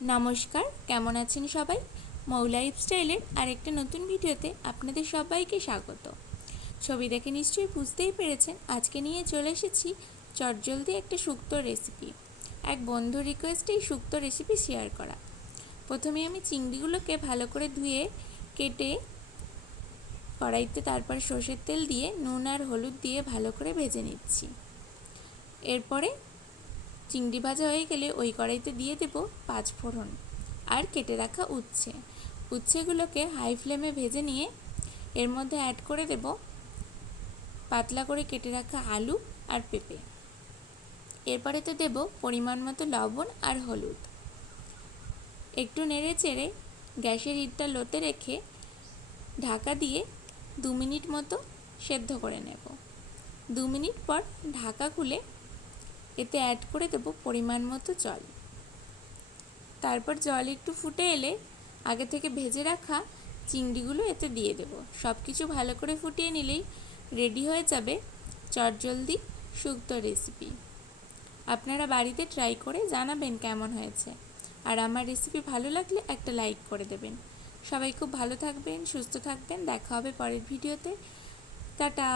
নমস্কার, কেমন আছেন সবাই? মৌ লাইফস্টাইলের আরেকটা নতুন ভিডিওতে আপনাদের সবাইকে স্বাগত। ছবি দেখে নিশ্চয়ই বুঝতেই পেরেছেন আজকে নিয়ে চলে এসেছি চটজলদি একটা শুক্তো রেসিপি। এক বন্ধুর রিকোয়েস্টে এই শুক্তো রেসিপি শেয়ার করা। প্রথমে আমি চিংড়িগুলোকে ভালো করে ধুয়ে কেটে কড়াইতে তারপর সর্ষের তেল দিয়ে নুন আর হলুদ দিয়ে ভালো করে ভেজে নিচ্ছি। এরপরে চিংড়ি ভাজা হয়ে গেলে ওই কড়াইতে দিয়ে দেব 5 ফোড়ন আর কেটে রাখা উচ্ছেগুলোকে হাই ফ্লেমে ভেজে নিয়ে এর মধ্যে অ্যাড করে দেব পাতলা করে কেটে রাখা আলু আর পেঁপে। এরপরেতে দেব পরিমাণ মতো লবণ আর হলুদ। একটু নেড়ে চেড়ে গ্যাসের হিটটা লোতে রেখে ঢাকা দিয়ে 2 মিনিট মতো সেদ্ধ করে নেব। 2 মিনিট পর ঢাকা খুলে এতে অ্যাড করে দেব পরিমাণ মতো জল। তারপর জল একটু ফুটে এলে আগে থেকে ভেজে রাখা চিংড়িগুলো এতে দিয়ে দেব। সব কিছু ভালো করে ফুটিয়ে নিলেই রেডি হয়ে যাবে চটজলদি শুক্তো রেসিপি। আপনারা বাড়িতে ট্রাই করে জানাবেন কেমন হয়েছে। আর আমার রেসিপি ভালো লাগলে একটা লাইক করে দেবেন। সবাই খুব ভালো থাকবেন, সুস্থ থাকবেন। দেখা হবে পরের ভিডিওতে। টাটা।